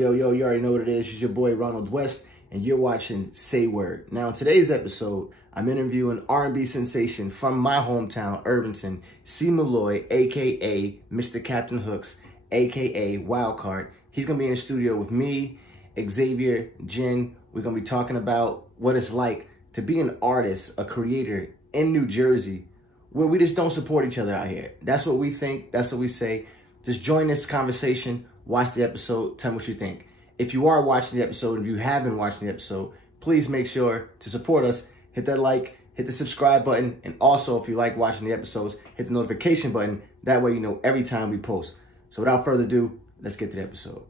Yo, you already know what it is. It's your boy Ronald West, and you're watching Say Word. Now, in today's episode, I'm interviewing R&B sensation from my hometown, Irvington, C.Malloy A.K.A Mr.Captain Hooks, A.K.A Wildcard. He's going to be in the studio with me, Xavier, Jen. We're going to be talking about what it's like to be an artist, a creator in New Jersey, where we just don't support each other out here. That's what we think. That's what we say. Just join this conversation. Watch the episode. Tell me what you think. If you are watching the episode, if you have been watching the episode, please make sure to support us. Hit that like, hit the subscribe button, and also if you like watching the episodes, hit the notification button. That way you know every time we post. So without further ado, let's get to the episode.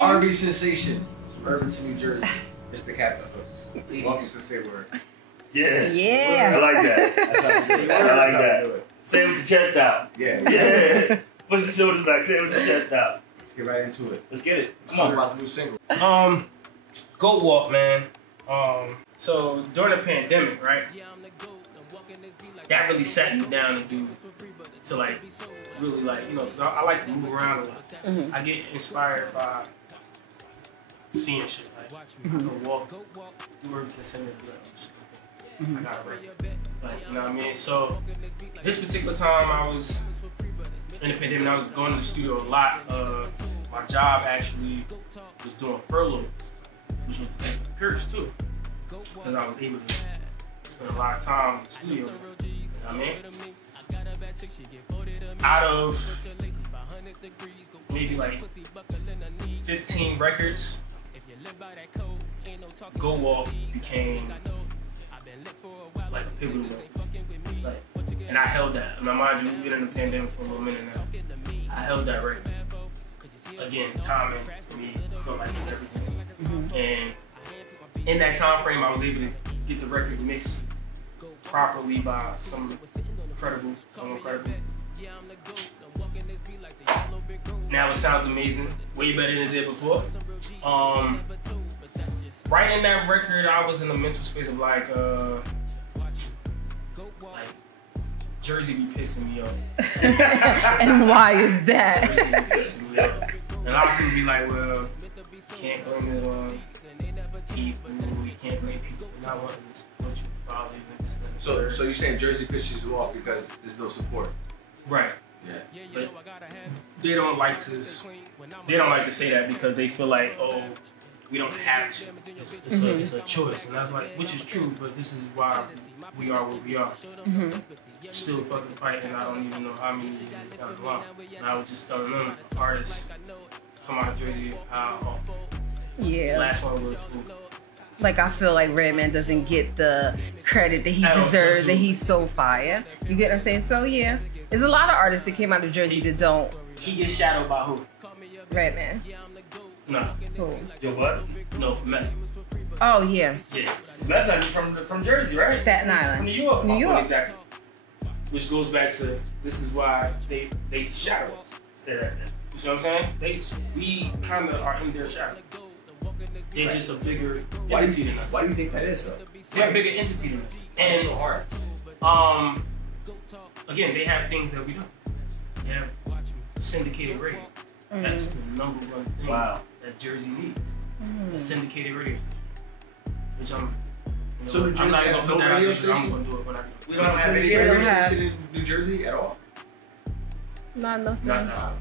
R&B sensation, Irvington, New Jersey, Mr. Captain Hooks. Welcome to Say Word. Yeah. I like that. I like that. Say it with your chest out. Yeah. Push the shoulders back. Say it with your chest out. Let's get right into it. Let's get it. Come on about the new single. Goat Walk, man. So during the pandemic, right? That really sat me down to like really like, you know, I like to move around a lot. I get inspired by seeing shit. Like I can walk through Irvington Center. I got it right. Like, you know what I mean? So this particular time I was in the pandemic, I was going to the studio a lot. My job actually was doing furloughs, which was a curse too, because I was able to spend a lot of time in the studio. You know what I mean? Out of maybe like 15 records, Go Walk became like a pivotal one. Like, and I held that. Now, mind you, we've been in the pandemic for a little minute now. I held that record. Again, timing for me felt like it's everything. And in that time frame, I was able to get the record mixed properly by someone incredible. Now it sounds amazing, way better than it did before. Writing that record, I was in a mental space of like Jersey be pissing me off. And why is that? Jersey be pissing me off. And a lot of people be like, well, can't blame it on people. You can't blame people for not wanting to support you, follow you. So you're saying Jersey pisses you off because there's no support? Right. Yeah. But they don't like to say that because they feel like, oh, we don't have to. It's a choice, and that's like, which is true. But this is why we are where we are. Still fucking fighting. I don't even know how many years down the line. And I was just telling them, artists come out of Jersey, how often? Yeah. Last one was who? Like, I feel like Redman doesn't get the credit that he deserves, and he's so fire. You get what I'm saying? So yeah, there's a lot of artists that came out of Jersey that don't. He gets shadowed by who? Redman. No. Who? Yo, what? No, Meth. Oh yeah. Yeah. Meth from Jersey, right? Staten Island. From New York. New York. Exactly. Which goes back to, this is why they shadow us. Say that. You see what I'm saying? We kind of are in their shadow. They're just a bigger entity than us. Why do you think that is though? They're a bigger entity than us. And And so hard. Again, they have things that we don't. They have syndicated radio. That's the number one thing that Jersey needs. A syndicated radio station. Which So I'm not gonna put that out there because I'm gonna do it when I do it. We don't have any radio have- station in New Jersey at all? Not nothing. No.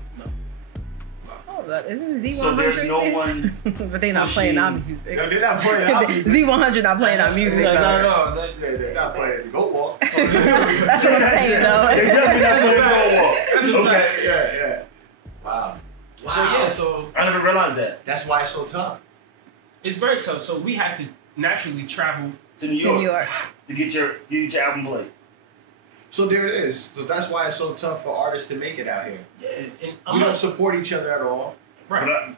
Oh, that isn't Z100. So there's no one. But they're not playing our music. No, they're not playing our music. Z100 not playing our music. No. though. They're not playing the Goat Walk. That's what I'm saying, though. They definitely not playing Go Walk. That's a fact. Yeah. Wow. So yeah, so I never realized that. That's why it's so tough. it's very tough. So we have to naturally travel. To New To York. New York. To get your album played. So there it is. So that's why it's so tough for artists to make it out here. Yeah, and We don't support each other at all. right. But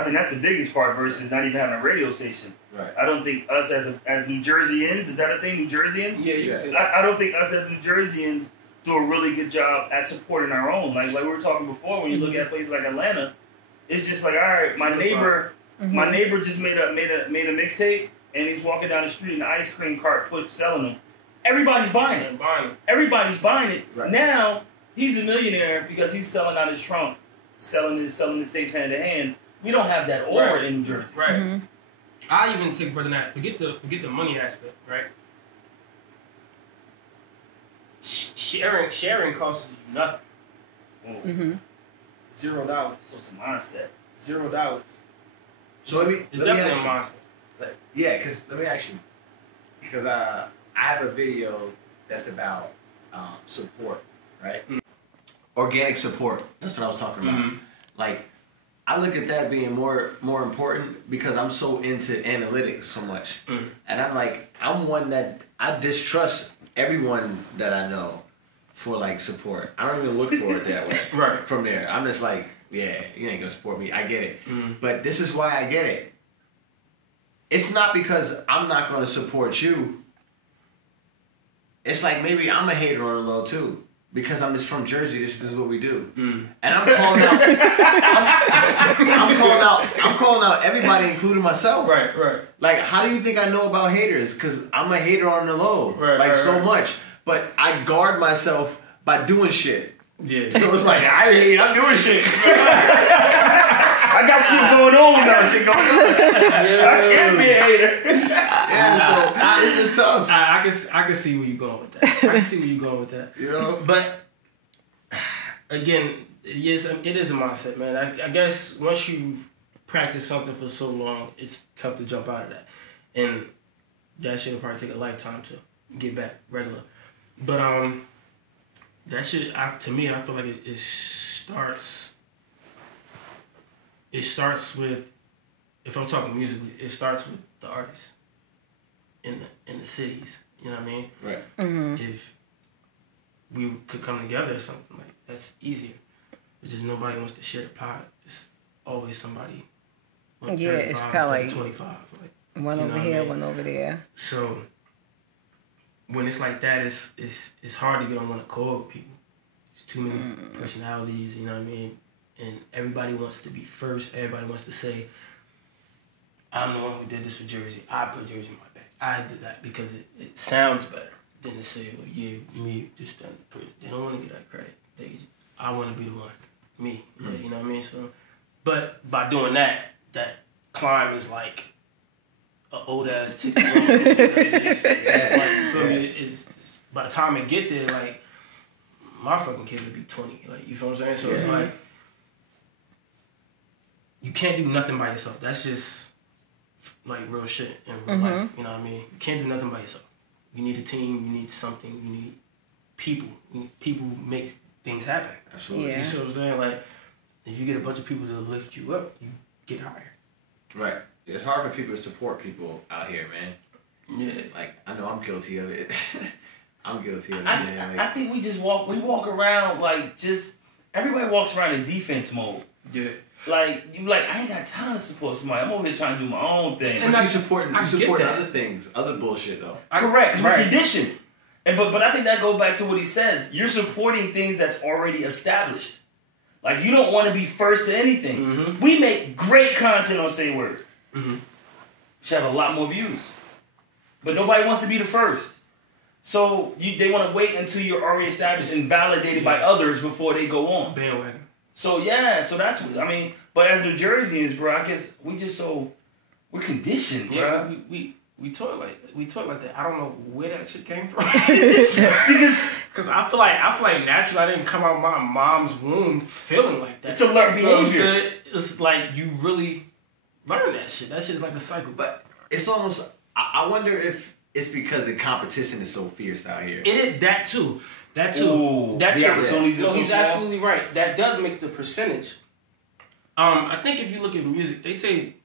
I think that's the biggest part versus not even having a radio station. Right. I don't think us as New Jerseyans, is that a thing, New Jerseyans? Yeah, you Yeah. can say that. I don't think us as New Jerseyans do a really good job at supporting our own. Like we were talking before, when you look at places like Atlanta, it's just like, all right, my neighbor just made a mixtape, and he's walking down the street in an ice cream cart selling them. Everybody's buying it. Everybody's buying it. Right. Now he's a millionaire because he's selling out his trunk, selling his tapes hand to hand. We don't have that aura in New Jersey. Right. Mm-hmm. I even take it further than that. Forget the money aspect, right? Sharing costs you nothing. Mm-hmm. $0. So it's a mindset. $0. So it's definitely a mindset. Yeah, because let me ask you, because I have a video that's about support, right? Mm-hmm. Organic support. That's what I was talking about. Mm-hmm. Like, I look at that being more important because I'm so into analytics so much. Mm. And I'm like, I'm one that I distrust everyone that I know for like support. I don't even look for it that way. Right. From there. I'm just like, yeah, you ain't gonna support me. I get it. Mm. But this is why I get it. It's not because I'm not gonna support you. It's like maybe I'm a hater on the low too. Because I'm just from Jersey, this is what we do. Mm. And I'm calling out I'm calling out everybody, including myself. Right. Like, how do you think I know about haters? Because I'm a hater on the low. So much. But I guard myself by doing shit. Yeah. So it's like, I'm doing shit. I got shit going on now. I can't be a hater. Yeah, so it's just tough. I can see where you're going with that. You know? But again, yes, it is a mindset, man. I guess once you practice something for so long, it's tough to jump out of that. And that shit will probably take a lifetime to get back regular. But that shit, to me, I feel like it starts with, if I'm talking musically, it starts with the artists in the cities. You know what I mean? Right. Mm-hmm. If we could come together or something, like, that's easier. It's just nobody wants to share the pot. It's always somebody. Yeah, it's kind of like 25. Like, one over here, one over there. So when it's like that, it's hard to get on one accord with people. There's too many personalities, you know what I mean? And everybody wants to be first. Everybody wants to say, I'm the one who did this for Jersey. I put Jersey in my back. I did that because it sounds better than to say, well, yeah, me, just done. They don't want to get that credit. I want to be the one. Me. Mm-hmm. You know what I mean? So, but by doing that climb is like an old-ass ticket. By the time it get there, like, my fucking kids would be 20. Like, you feel what I'm saying? So it's like, you can't do nothing by yourself. That's just like real shit in real life. You know what I mean? You can't do nothing by yourself. You need a team. You need something. You need people. People make things happen. Absolutely. Yeah. You see what I'm saying? Like, if you get a bunch of people to lift you up, you get higher. Right. It's hard for people to support people out here, man. Yeah. Like, I know I'm guilty of it. I'm guilty of it. I think we walk around like just, everybody walks around in defense mode. Yeah. Like, I ain't got time to support somebody. I'm over here trying to do my own thing. But you support other things, other bullshit though. Correct, because we're conditioned. But I think that goes back to what he says. You're supporting things that's already established. Like, you don't want to be first to anything. Mm-hmm. We make great content on Say Word. Mm-hmm. Should have a lot more views. But nobody wants to be the first. So they want to wait until you're already established and validated by others before they go on. Bandwagon. So that's what, I mean, but as New Jerseyans, bro, I guess we're conditioned, bro. Yeah, we talk like that. I don't know where that shit came from. Because I feel like naturally I didn't come out of my mom's womb feeling like that. It's a learned behavior. It's like you really learn that shit. That shit is like a cycle. But it's almost, I wonder if it's because the competition is so fierce out here. It is that too. Ooh, that the too. opportunities are so he's small. absolutely right. That does make the percentage. I think if you look at music, they say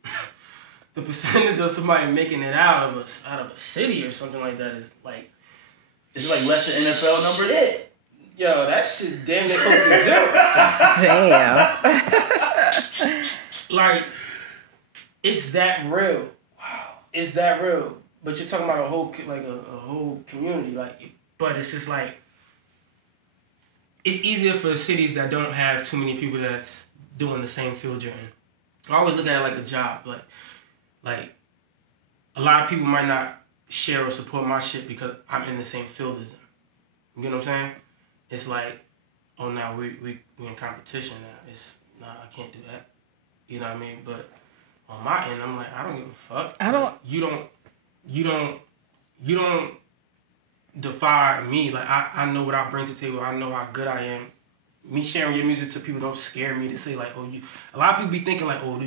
the percentage of somebody making it out of a city or something like that is like, is it like less than NFL numbers? Yo, that shit damn near close to 0. Damn. Like, it's that real. Wow. It's that real. But you're talking about a whole community, like, but it's just like, it's easier for cities that don't have too many people that's doing the same field you're in. I always look at it like a job. Like a lot of people might not share or support my shit because I'm in the same field as them. You get what I'm saying? It's like, oh, now we in competition now. I can't do that. You know what I mean? But on my end, I'm like, I don't give a fuck. I don't. Like, you don't defy me. Like I know what I bring to the table. I know how good I am. Me sharing your music to people don't scare me to say like, oh, you. A lot of people be thinking like, oh,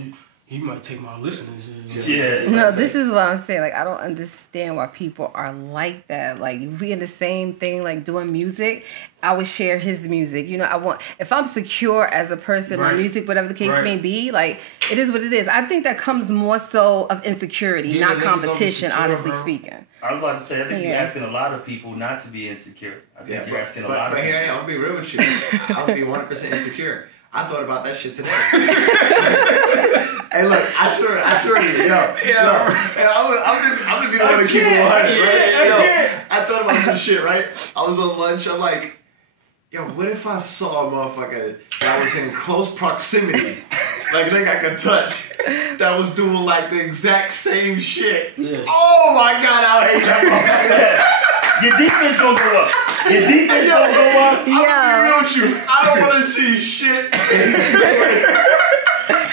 he might take my listeners. Yeah. No, this is what I'm saying. Like, I don't understand why people are like that. Like, if we in the same thing, like doing music, I would share his music. You know, if I'm secure as a person, my music, whatever the case may be, like, it is what it is. I think that comes more so of insecurity, not competition, honestly speaking. I was about to say, I think you're asking a lot of people not to be insecure. I think you're asking a lot of people. But here, I'll be real with you. I'll be 100% insecure. I thought about that shit today. Hey, look, I swear to you, Hey, I'm gonna be the one to keep it 100, right? I thought about some shit, right? I was on lunch. I'm like, yo, what if I saw a motherfucker that was in close proximity, like thing I could touch, that was doing like the exact same shit? Yeah. Oh my God, I hate that motherfucker. Your defense gonna go up. Your defense gonna go up. I'm gonna be real with you. I don't want to see shit.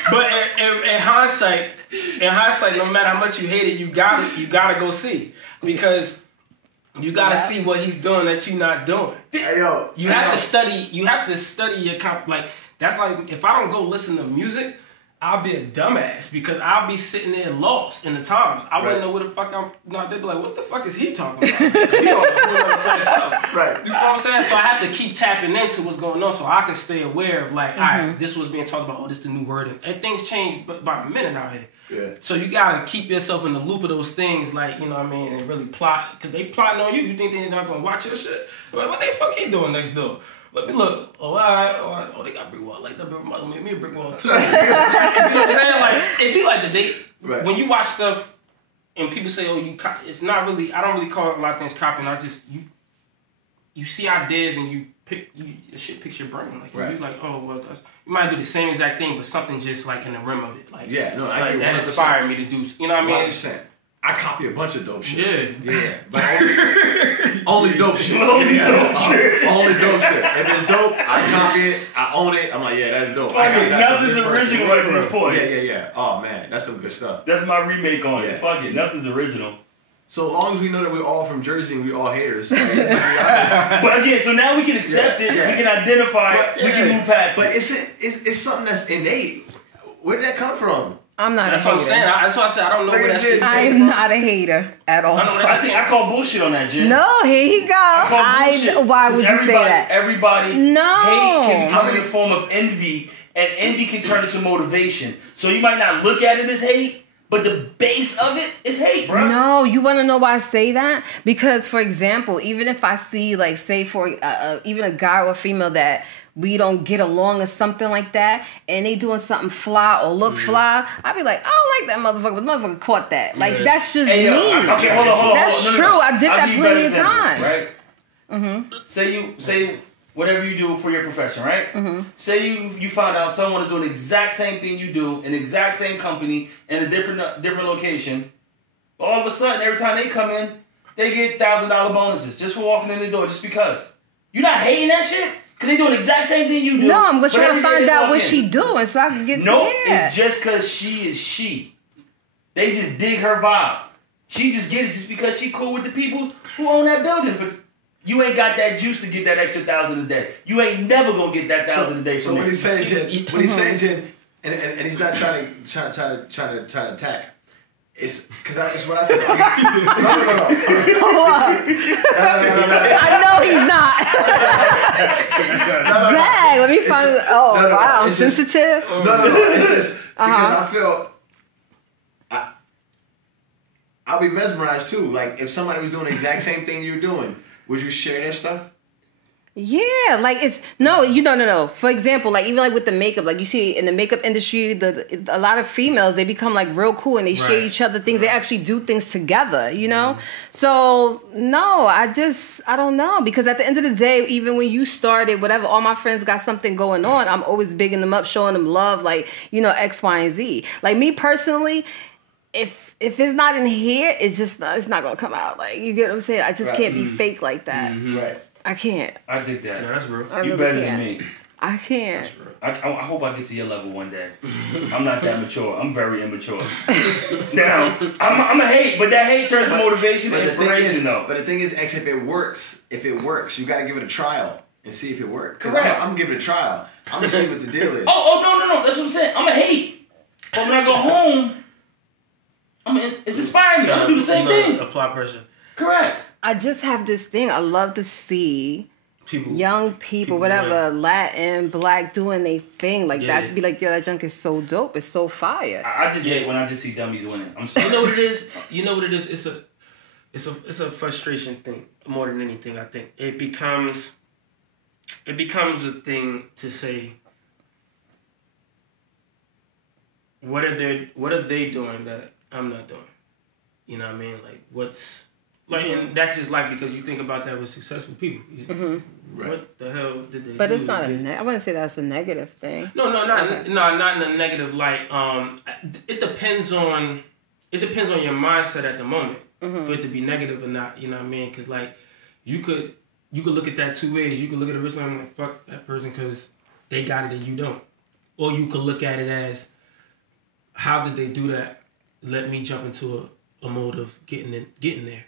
But in hindsight, no matter how much you hate it, you gotta go see, because you gotta see what he's doing that you're not doing. Hey, yo, you have to study. You have to study your like. That's like if I don't go listen to music, I'll be a dumbass because I'll be sitting there lost in the times. I wouldn't know where the fuck I'm. No, they'd be like, "What the fuck is he talking about?" Right. You know what I'm saying? So I have to keep tapping into what's going on so I can stay aware of like, all right, this was being talked about. Oh, this is the new word, and things change by the minute out here. Yeah. So you gotta keep yourself in the loop of those things, like, you know what I mean, and really plot, because they plotting on you. You think they're not gonna watch your shit? Like, what the fuck he doing next door? Let me look. Oh, all right. Oh, they got brick wall. Like that brick wall. Make me a brick wall too. You know what I'm saying? Like, it be like the date when you watch stuff and people say, "Oh, you." It's not really. I don't really call a lot of things copying. I just you see ideas and you pick. The shit picks your brain. Like you like, oh well, you might do the same exact thing, but something just like in the rim of it. Like I that inspired me to do. You know what I mean? 100%. I copy a bunch of dope shit. Yeah. But only dope shit. Only dope shit. Only dope shit. If it's dope, I copy it. I own it. I'm like, yeah, that's dope. Fuck it. Nothing's original at this point. Yeah. Oh, man. That's some good stuff. That's my remake on it. Fuck it. Nothing's original. So long as we know that we're all from Jersey and we're all haters. But again, so now we can accept it. We can identify it. We can move past it. But it's something that's innate. Where did that come from? I'm not That's a hater. what I'm saying. That's why I said I don't know where that shit I am not a hater at all. I think I call bullshit on that, Jen. No, here you go. Why would you say that? Everybody hate can become in the form of envy, and envy can turn into motivation. So you might not look at it as hate, but the base of it is hate, bro. No, you want to know why I say that? Because, for example, even if I see, like, say, for even a guy or a female that we don't get along or something like that, and they doing something fly or look fly, I'd be like, I don't like that motherfucker, but the motherfucker caught that. Like, that's just me. Okay, hold on. That's true. I did that plenty of times. Right? Mm-hmm. Say whatever you do for your profession, right? Mm-hmm. Say you find out someone is doing the exact same thing you do in the exact same company in a different location. All of a sudden, every time they come in, they get $1,000 bonuses just for walking in the door, just because. You're not hating that shit? Because they doing the exact same thing you do. No, I'm going to try to find out what she doing so I can get to it's just because she is she. They just dig her vibe. She just get it just because she cool with the people who own that building. But you ain't got that juice to get that extra 1,000 a day. You ain't never going to get that 1,000 a day from So what he's saying, Jen, and he's not trying to attack. It's because it's what I feel. No. I know he's not. Dang, let me find. Oh, wow, sensitive. No. It's just because I feel I'll be mesmerized too. Like if somebody was doing the exact same thing you're doing, would you share their stuff? Yeah, like it's no. For example, like even like with the makeup, like you see in the makeup industry, a lot of females, they become like real cool and they share each other things. They actually do things together, you know. So no, I don't know, because at the end of the day, even when you started, whatever, all my friends got something going on. I'm always bigging them up, showing them love, like X, Y, and Z. Like me personally, if it's not in here, it's not gonna come out. Like you get what I'm saying? I just can't be fake like that. Mm-hmm. Right. I can't. I dig that. Yeah, that's real. I you really better can't. than me. I can't. I hope I get to your level one day. I'm not that mature. I'm very immature. Now, I'm a hate, but that hate turns to motivation and inspiration, though. But the thing is, X, if it works, you got to give it a trial and see if it works. Because I'm going to give it a trial. I'm going to see what the deal is. No. That's what I'm saying. I'm a hate. But when I go home, it's inspiring me. I'm going to do the same thing. Apply pressure. Correct. I just have this thing. I love to see young people, whatever, Latin, Black, doing their thing. Like, that'd be like, yo, that junk is so dope. It's so fire. I just hate when I just see dummies winning. I'm sorry. You know what it is? It's a frustration thing more than anything. I think it becomes a thing to say, what are they doing that I'm not doing? You know what I mean? Like, what's like, and that's just like, because you think about that with successful people. What the hell did they do? But it's not I wouldn't say that's a negative thing. No, not in a negative light. It depends on your mindset at the moment for it to be negative or not. You know what I mean? Because like you could look at that two ways. You could look at it this way and like, fuck that person because they got it and you don't. Or you could look at it as, how did they do that? Let me jump into a mode of getting there.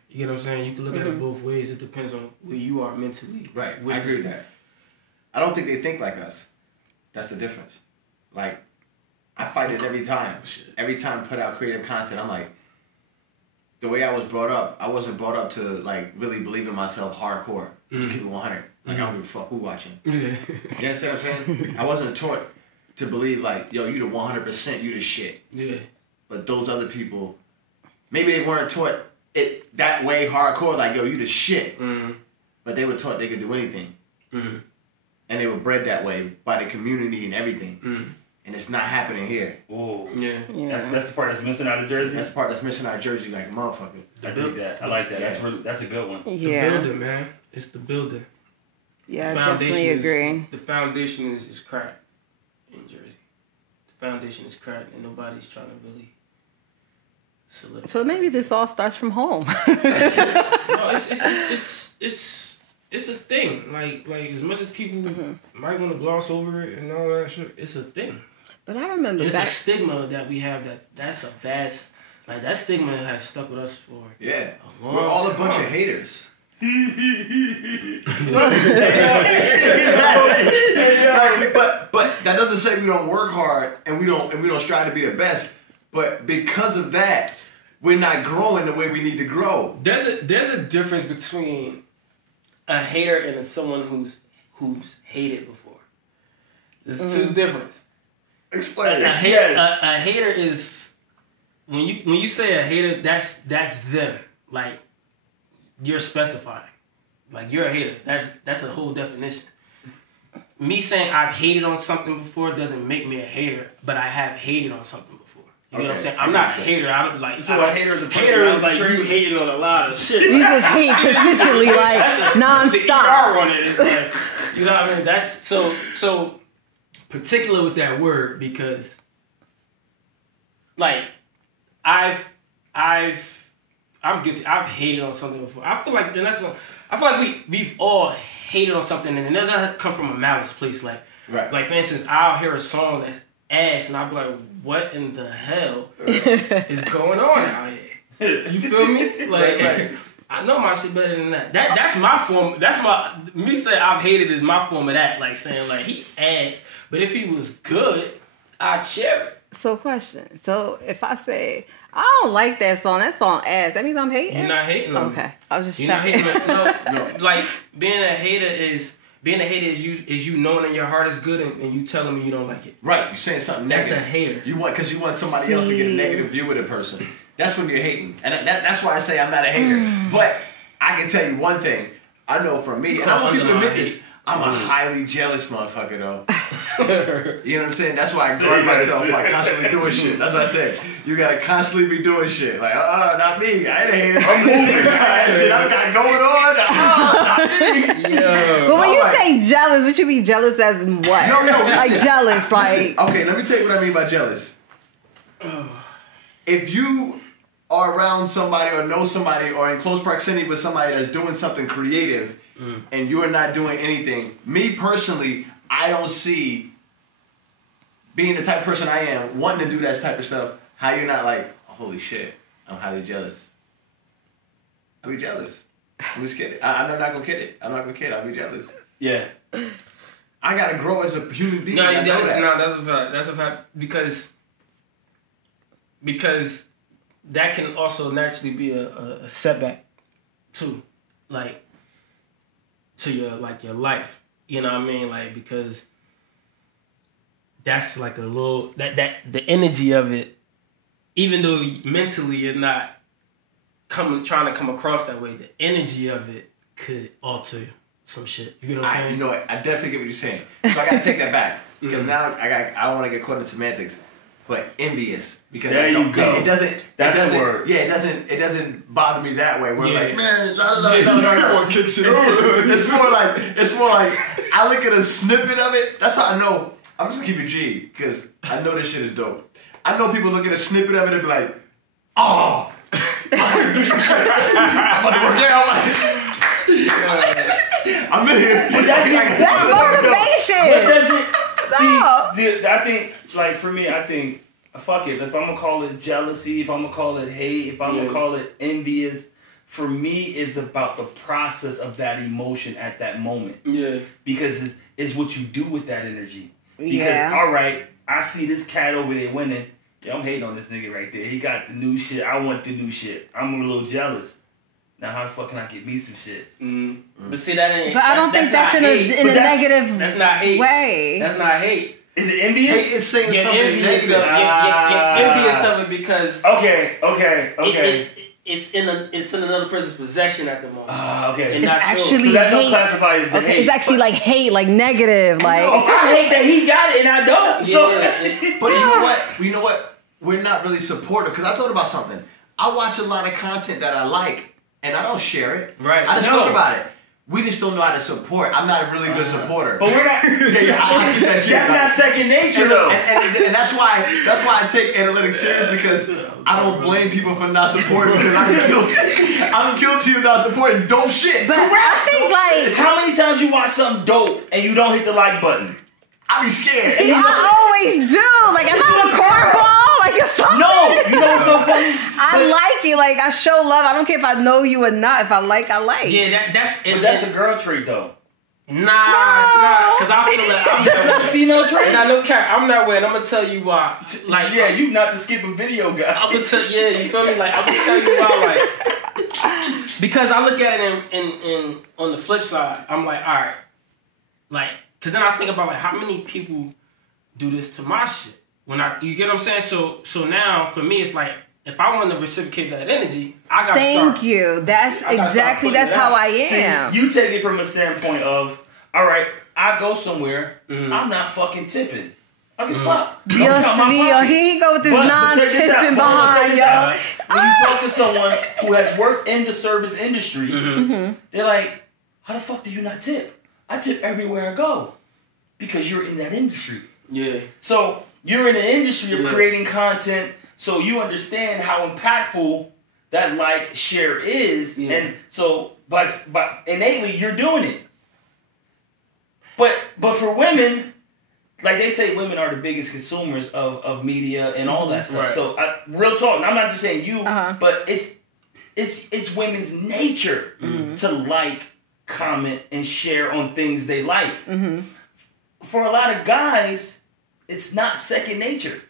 You know what I'm saying? You can look at it both ways. It depends on where you are mentally. Right. I agree with that. I don't think they think like us. That's the difference. Like, I fight it every time. Every time I put out creative content, I'm like, the way I was brought up, I wasn't brought up to like really believe in myself hardcore. To keep it 100. Like, I don't give a fuck who watching. You understand what I'm saying? I wasn't taught to believe like, yo, you the 100%, you the shit. Yeah. But those other people, maybe they weren't taught it that way hardcore, like, yo, you the shit. But they were taught they could do anything. And they were bred that way by the community and everything. And it's not happening here. Oh, yeah. That's the part that's missing out of Jersey? That's the part that's missing out of Jersey, like, motherfucker. I dig that. I like that. Yeah. That's a good one. Yeah. The building, man. It's the building. Yeah, I definitely agree. The foundation is cracked in Jersey. The foundation is cracked and nobody's trying to really solidify. So maybe this all starts from home. No, it's a thing. Like as much as people might want to gloss over it and all that shit, it's a thing. But I remember it's a stigma that we have that's a bad, like that stigma has stuck with us for a long We're all time. a bunch of haters. but that doesn't say we don't work hard and we don't strive to be the best. But because of that, we're not growing the way we need to grow. There's a difference between a hater and someone who's hated before. There's two differences. Explain a hater is when you say a hater, that's them. Like, you're specifying. Like, you're a hater. That's a whole definition. Me saying I've hated on something before doesn't make me a hater, but I have hated on something before. You know what I'm saying? I'm not a hater. I don't like. So a hater is a person hater is like you hating on a lot of shit. You just hate consistently, like nonstop. On it. It's like, you know what I mean? That's so particular with that word because, like, I'm guilty. I've hated on something before. I feel like we've all hated on something, and it doesn't come from a malice place. Like, like for instance, I'll hear a song that's ass, and I'll be like, "What in the hell is going on out here?" You feel me? Like, I know my shit better than that. That's my form. That's me saying I've hated is my form of that. Like saying like he ass, but if he was good, I'd share it. So question. So if I say I don't like that song ass, that means I'm hating? You're not hating on Okay. me. I was just You're checking. no. Like being a hater is you knowing in your heart is good and you telling me you don't like it. Right, you're saying something negative. That's a hater. You want somebody else to get a negative view of the person. That's when you're hating, and that's why I say I'm not a hater. But I can tell you one thing. I know from me, and I want people to admit this. I'm a highly jealous motherfucker, though. You know what I'm saying? That's why I guard myself by constantly doing shit. That's what I said. You gotta constantly be doing shit. Like, not me. I ain't a hater. I'm moving. Shit I got going on. Not me. But when you say jealous, what you mean jealous as in what? No, like listen, jealous, like. Okay, let me tell you what I mean by jealous. If you are around somebody or know somebody or in close proximity with somebody that's doing something creative and you're not doing anything, me personally, I don't see being the type of person I am, wanting to do that type of stuff, how you're not like, holy shit, I'm highly jealous. I'll be jealous. I'm just kidding. I'm not gonna kid it. I'm not gonna kid. I'll be jealous. Yeah. I gotta grow as a human being. No, I know that. no, that's a fact. That's a fact because that can also naturally be a setback too, like to your life. You know what I mean? Like, because that's like a little that the energy of it, even though mentally you're not trying to come across that way, the energy of it could alter some shit. You know what I'm saying? You know what? I definitely get what you're saying. So I gotta take that back because now I don't want to get caught in semantics. But envious, because there you go. It doesn't. That's it doesn't, the word. Yeah, it doesn't bother me that way. Where I'm like, man, no. It's more like I look at a snippet of it. That's how I know. I'm just gonna keep it G because I know this shit is dope. I know people look at a snippet of it and be like, oh, I'm gonna do some shit. I'm about to work out. I'm in here. That's motivation. But does it? No. See, I think, like, for me, fuck it. If I'm gonna call it jealousy, if I'm gonna call it hate, if I'm gonna call it envious, for me, it's about the process of that emotion at that moment. Yeah. Because it's what you do with that energy. Because, all right, I see this cat over there winning. Yeah, I'm hating on this nigga right there. He got the new shit. I want the new shit. I'm a little jealous. Now, how the fuck can I get me some shit? But see, that ain't. But I don't think that's in a negative That's not hate. way. That's not hate. Is it envious? Hate is saying You're something envious negative. you're envious of it because Okay. it's in another person's possession at the moment. Okay. And It's not yours. actually So that don't hate. classify as the hate. It's actually like hate, like negative, like. I hate that he got it and I don't. So, But you know what? We're not really supportive because I thought about something. I watch a lot of content that I like and I don't share it. Right. I just thought about it. We just don't know how to support. I'm not a really good supporter. but we're not. I think that shit That's right. not second nature though. And that's why I take analytics serious because I don't blame people for not supporting because I'm guilty of not supporting dope shit. But I think like. How many times you watch something dope and you don't hit the like button? I be scared. See, I always do. Like, if I'm a cornball, like, it's something. No, you know what's so funny? I like it. Like, I show love. I don't care if I know you or not. If I like, I like. Yeah, But that's a girl trait though. Nah, it's not. Because I feel like I'm That's not a female trait. Nah, no cap. I'm that way, and I'm gonna tell you why. Like, Yeah, you not the skip a video guy. I'm gonna tell. Yeah, you feel me? Like, I'm gonna tell you why. Like, because I look at it in on the flip side. I'm like, all right, like, because then I think about like how many people do this to my shit you get what I'm saying? So now for me, it's like if I want to reciprocate that energy, I gotta Thank you. That's exactly. That's how I am. See, you take it from a standpoint of, all right, I go somewhere, I'm not fucking tipping. I can fuck. Dios mío, here he go with this non-tipping behind y'all. When you talk to someone who has worked in the service industry, they're like, how the fuck do you not tip? I tip everywhere I go because you're in that industry. Yeah. So you're in the industry of creating content, so you understand how impactful that like share is, and so but innately you're doing it. But for women, like they say, women are the biggest consumers of media and all that stuff. Right. So real talk, and I'm not just saying you, but it's women's nature to like, comment, and share on things they like. For a lot of guys, it's not second nature.